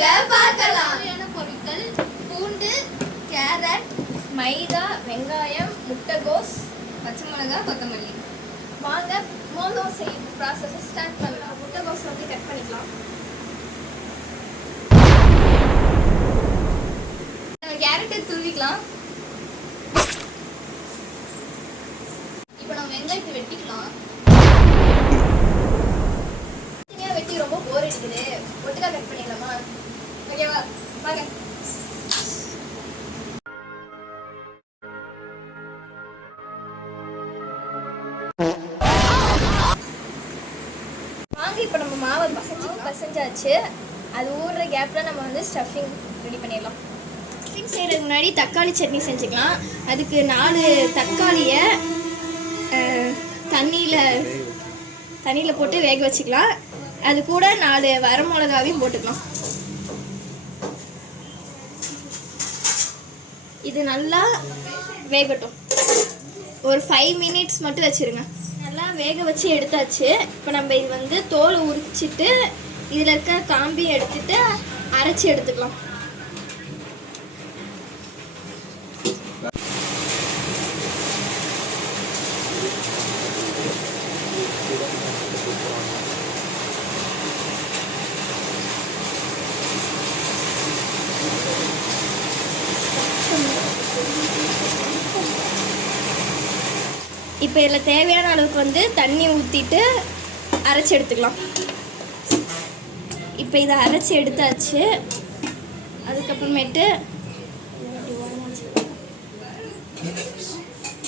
வாங்க பார்க்கலாம். தேவையான பொருட்கள்: பூண்டு, கேரட், மைதா, வெங்காயம், முட்டைகோஸ், பச்சை மிளகாய், கொத்தமல்லி. வாங்க மோமோ செய்யும் ப்ராசஸை ஸ்டார்ட் பண்ணலாம். முட்டைகோஸ் வந்து கட் பண்ணிக்கலாம். நம்ம கேரட்டை துருவிக்கலாம். இப்போ நம்ம வெங்காயத்தை வெட்டிக்கலாம். வெட்டி ரொம்ப போர் அடிக்குது, ஒட்டுக்கா கட் பண்ணிடலாமா? ஓகேவா? வாங்க. இப்போ நம்ம மாவை பசஞ்சாச்சு. அது ஊறுற கேப்பில் நம்ம வந்து ஸ்டஃபிங் ரெடி பண்ணிடலாம். ஸ்டஃபிங் செய்கிறதுக்கு முன்னாடி தக்காளி சட்னி செஞ்சுக்கலாம். அதுக்கு 4 தக்காளியை தண்ணியில் போட்டு வேக வச்சுக்கலாம். அது கூட 4 வரமிளகாவையும் போட்டுக்கலாம். இது நல்லா வேகட்டும். ஒரு 5 மினிட்ஸ் மட்டும் வச்சுருங்க. நல்லா வேக வச்சு எடுத்தாச்சு. இப்போ நம்ம இது வந்து தோலை உரிச்சிட்டு இதில் இருக்க காம்பி எடுத்துட்டு அரைச்சி எடுத்துக்கலாம். இப்போ இதில் தேவையான அளவுக்கு வந்து தண்ணி ஊற்றிட்டு அரைச்சி எடுத்துக்கலாம். இப்போ இதை அரைச்சி எடுத்தாச்சு. அதுக்கப்புறமேட்டு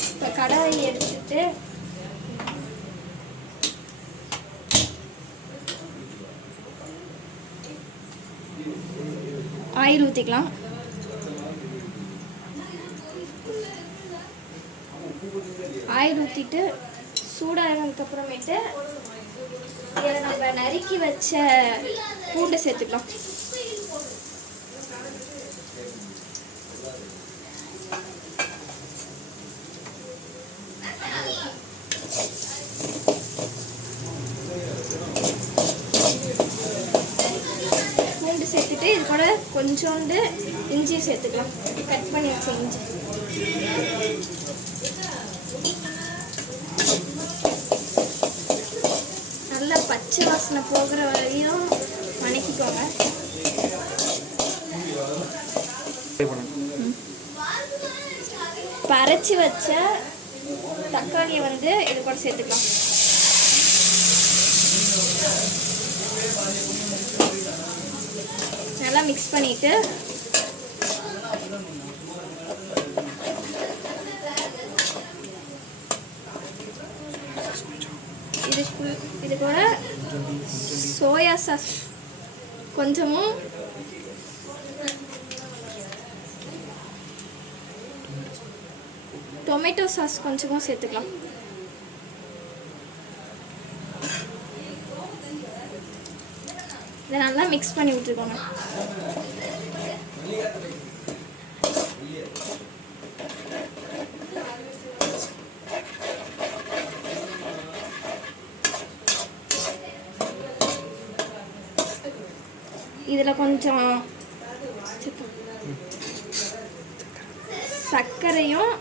இப்போ கடாயை எடுத்துட்டு ஆயில் ஊற்றிக்கலாம். ஆயில் ஊற்றிட்டு சூடானதுக்கப்புறமேட்டு இதில் நம்ம நறுக்கி வச்ச பூண்டை சேர்த்துக்கலாம். பூண்டு சேர்த்துட்டு இது கூட கொஞ்சோண்டு இஞ்சி சேர்த்துக்கலாம். கட் பண்ணி வச்ச இஞ்சி. நல்லா பச்சை வாசனை போகிற வரையும் வணக்கிக்கோங்க. அரைச்சி வச்ச தக்காளியை வந்து இது கூட சேர்த்துக்கலாம். நல்லா மிக்ஸ் பண்ணிட்டு இது கூட சோயா சாஸ் கொஞ்சமும் டொமேட்டோ சாஸ் கொஞ்சமும் சேர்த்துக்கலாம். இதை நல்லா மிக்ஸ் பண்ணி விட்டுருக்கோங்க. இதில் கொஞ்சம் சர்க்கரையும்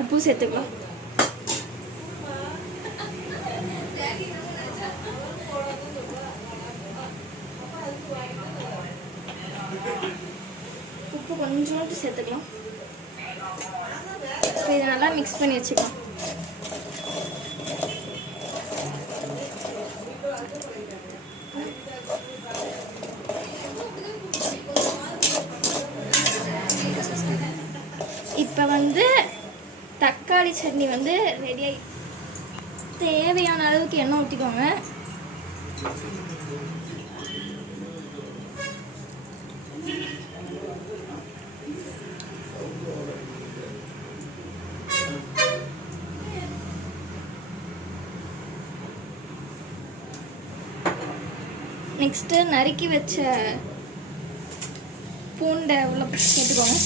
உப்பு சேர்த்துக்கலாம். உப்பு கொஞ்சோண்டு சேர்த்துக்கலாம். இதை நல்லா மிக்ஸ் பண்ணி வச்சுக்கலாம். இப்போ வந்து தக்காளி சட்னி வந்து ரெடியாகி தேவையான அளவுக்கு எண்ணெய் ஊற்றிக்கோங்க. நெக்ஸ்ட்டு நறுக்கி வச்ச பூண்டை உள்ள சேர்த்துக்கோங்க.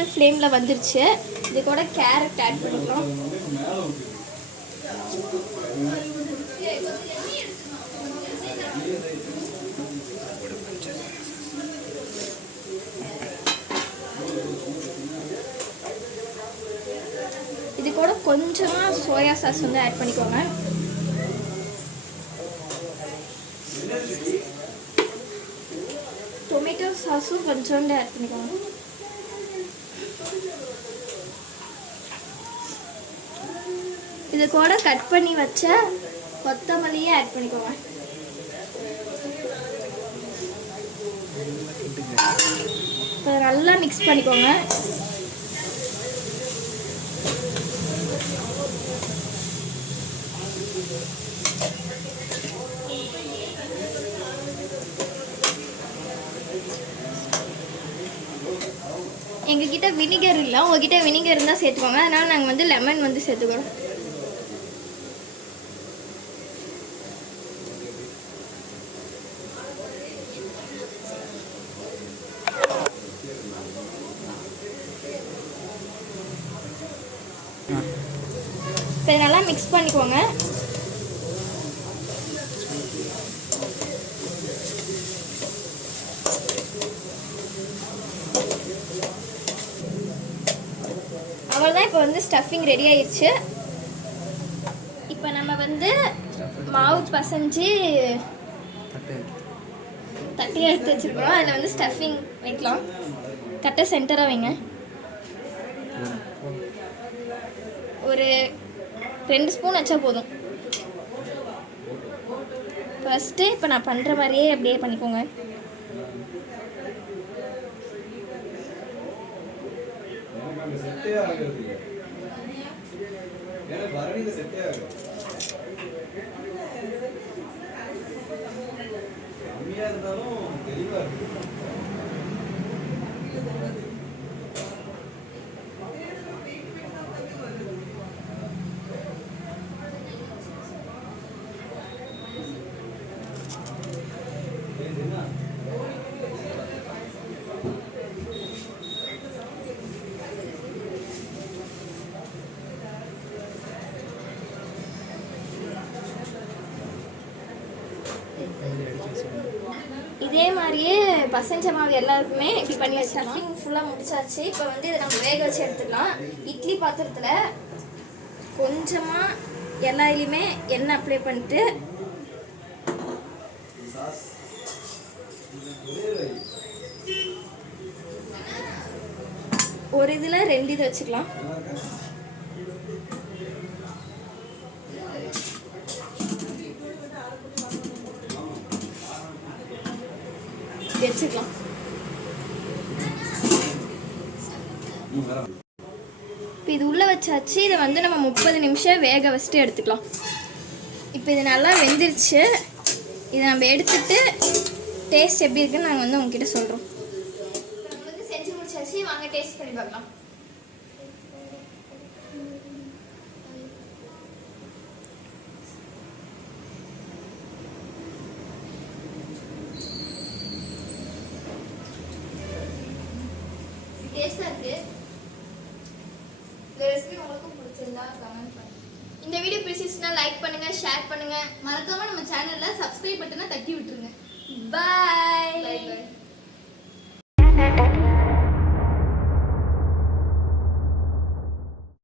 மீடியம் ஃப்ளேமில் வந்துருச்சு. இது கூட கேரட் ஆட் பண்ணிக்கலாம். இது கூட கொஞ்சமாக சோயா சாஸ் வந்து ஆட் பண்ணிக்கோங்க. டொமேட்டோ சாஸும் கொஞ்சோண்டு ஆட் பண்ணிக்கோங்க. இது கூட கட் பண்ணி வச்ச கொத்தமல்லியை ஆட் பண்ணிக்கோங்க. இப்போ நல்லா மிக்ஸ் பண்ணிக்கோங்க. எங்ககிட்ட வினிகர் இல்லை, உங்ககிட்ட வினிகர் இருந்தால் சேர்த்துக்கோங்க. அதனால் நாங்கள் வந்து லெமன் வந்து சேர்த்துக்கிறோம். இப்போ நல்லா மிக்ஸ் பண்ணிக்கோங்க. அவ்வளோதான். இப்போ வந்து ஸ்டஃபிங் ரெடி ஆயிடுச்சு. இப்போ நம்ம வந்து மாவு பசைஞ்சு தட்டி எடுத்து வச்சுருக்கோம். அதில் வந்து ஸ்டஃபிங் வைக்கலாம். கரெக்டாக சென்டராக வைங்க. ஒரு 2 ஸ்பூன் வச்சா போதும். ஃபஸ்ட்டு இப்போ நான் பண்ணுற மாதிரியே அப்படியே பண்ணிக்கோங்க. இதே மாதிரியே பசஞ்ச மாவு எல்லாருக்குமே இப்படி பண்ணி ஸ்டஃபிங் ஃபுல்லாக முடிச்சாச்சு. இப்போ வந்து இதை நம்ம வேக வச்சு எடுத்துடலாம். இட்லி பாத்திரத்தில் கொஞ்சமாக எல்லாத்துலேயுமே எண்ணெய் அப்ளை பண்ணிட்டு ஒரு இதில் 2 இது வச்சுக்கலாம். வச்சுக்கலாம். இப்போ இது உள்ளே வச்சாச்சு. இதை வந்து நம்ம 30 நிமிஷம் வேக வச்சுட்டு எடுத்துக்கலாம். இப்போ இது நல்லா வெந்துருச்சு. இதை நம்ம எடுத்துட்டு டேஸ்ட் எப்படி இருக்குன்னு நாங்கள் வந்து உங்ககிட்ட சொல்கிறோம். வந்து செஞ்சு முடிச்சாச்சு. வாங்க டேஸ்ட் பண்ணி பார்க்கலாம். டேஸ்டா இருக்கு. இந்த ரெசிபி உங்களுக்கு பிடிச்சிருந்தா கமெண்ட் பண்ணுங்க. இந்த வீடியோ பிடிச்சிருந்தா லைக் பண்ணுங்க, ஷேர் பண்ணுங்க. மறக்காம நம்ம சேனல்ல சப்ஸ்கிரைப் பட்டனை தட்டி விட்டுருங்க. Bye by.